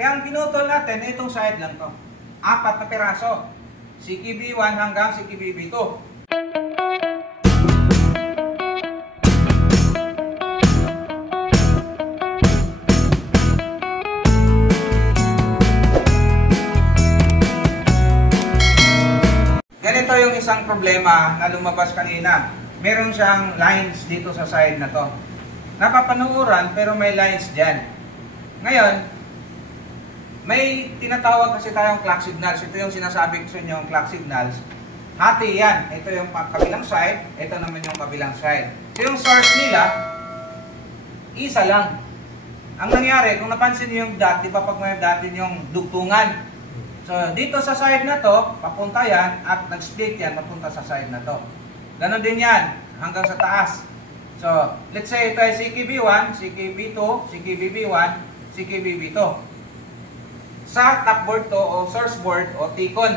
Kaya ang pinutol natin, itong side lang to. 4 na piraso. CKB1 hanggang CKB2. Ganito yung isang problema na lumabas kanina. Meron siyang lines dito sa side na to. Napapanuuran pero may lines dyan. Ngayon, may tinatawag kasi tayong clock signals. Ito yung sinasabi ko sa inyo, yung clock signals. Hati yan. Ito yung kabilang side, ito naman yung kabilang side. So yung source nila, isa lang. Ang nangyari, kung napansin niyo yung dot, di ba pag may dot din yung dugtungan. So dito sa side na to, papunta yan, at nag-split yan, papunta sa side na to. Ganon din yan, hanggang sa taas. So, let's say ito ay CKB1, CKB2, CKBB1, CKBB2. Sa top board to o source board o T-con.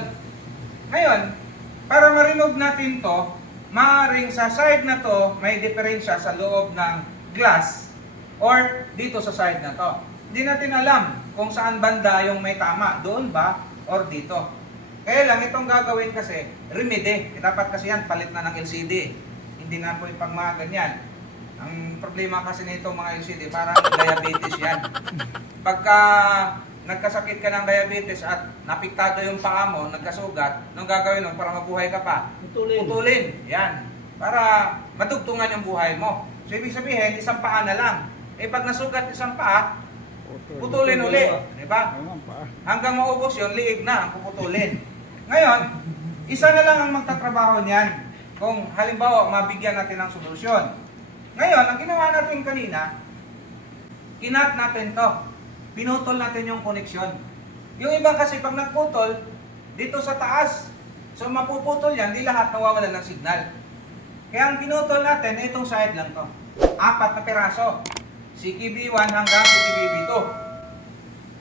Ngayon, para ma-remove natin to, maaaring sa side na to may diferensya sa loob ng glass or dito sa side na to. Hindi natin alam kung saan banda yung may tama, doon ba or dito. Kaya lang itong gagawin kasi remedy. Dapat kasi yan palit na ng LCD. Hindi na po ipang mga ganyan. Ang problema kasi nito mga LCD, parang diabetes yan. Pagka nagkasakit ka ng diabetes at napiktado yung paa mo, nagkasugat, anong gagawin mo para mabuhay ka pa? Putulin. Yan. Para madugtungan yung buhay mo. So ibig sabihin, isang paa na lang. Eh pag nasugat isang paa, putulin uli. Diba? Hanggang maubos yun, liig na ang puputulin. Ngayon, isa na lang ang magtatrabaho niyan. Kung halimbawa, mabigyan natin ng solusyon. Ngayon, ang ginawa natin kanina, kinat natin to. Pinutol natin yung koneksyon. Yung iba kasi pag nagputol, dito sa taas. So mapuputol yan, di lahat nawawalan ng signal. Kaya ang pinutol natin, itong side lang to. 4 na piraso. CKB1 hanggang CKBB2.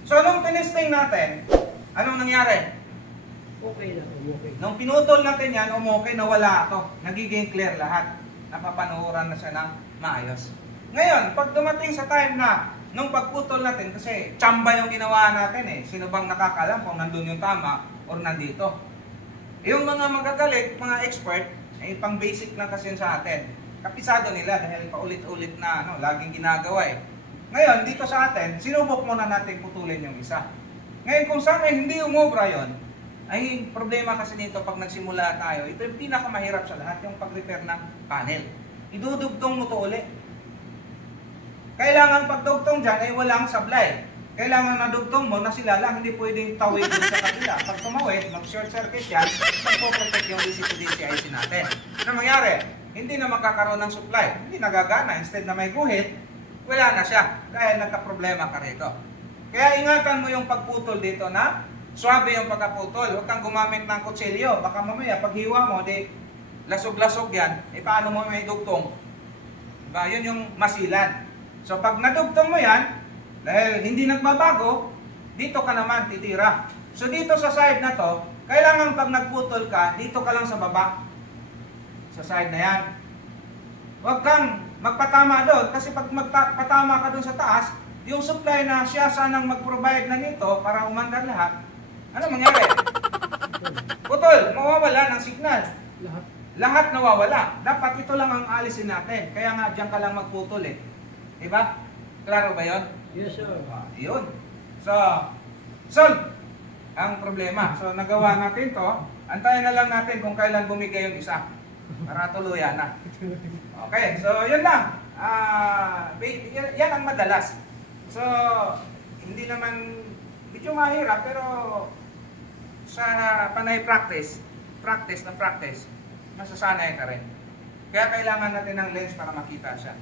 So nung tinesting natin, anong nangyari? Okay na, okay. Nung pinutol natin yan, okay, nawala to. Nagiging clear lahat. Napapanuhuran na siya ng maayos. Ngayon, pag dumating sa time na nung pagputol natin, kasi tsamba yung ginawa natin eh. Sino bang nakakalam kung nandun yung tama or nandito? Yung mga magagalit, mga expert, ay pang basic lang kasi sa atin. Kapisado nila dahil paulit-ulit na laging ginagawa eh. Ngayon, dito sa atin, sinubok muna natin putulin yung isa. Ngayon, kung saan ay hindi umobra yon, ay problema kasi nito pag nagsimula tayo, ito yung pinakamahirap sa lahat, yung pag-repair ng panel. Idudugtong mo ito uli. Kailangan pagdugtong dyan ay walang sablay. Kailangan nadugtong mo na sila lang, hindi pwedeng tawid dun sa kabila. Pag tumawid, mag-short circuit yan, magpo-protect yung DC to DC IC natin. Ano mangyari? Hindi na magkakaroon ng supply. Hindi nagagana. Instead na may guhit, wala na siya. Dahil nagka-problema ka rito. Kaya ingatan mo yung pagputol dito na swabe yung pagkaputol. Huwag kang gumamit ng kutsilyo. Baka mamaya, paghiwa mo, di lasog-lasog yan. E paano mo may dugtong? Diba? Yun yung masilan. So pag nadugtong mo yan, dahil hindi nagbabago, dito ka naman titira. So dito sa side na to, kailangan pag nagputol ka, dito ka lang sa baba. Sa side na yan. Huwag kang magpatama doon. Kasi pag magpatama ka doon sa taas, yung supply na siya sanang mag-provide na nito para umandar lahat, ano mangyari? Putol, mawawala ng signal. Lahat nawawala. Dapat ito lang ang alisin natin. Kaya nga dyan ka lang magputol eh. Diba? Klaro ba yun? Yes, sir. Yun. So, solve ang problema. So, nagawa natin to. Antayin na lang natin kung kailan bumigay yung isa. Para tuluyan na. Okay, so yun lang. Yan ang madalas. So, hindi naman medyo mahirap pero sa panay practice, masasanay ka rin. Kaya kailangan natin ng lens para makita siya.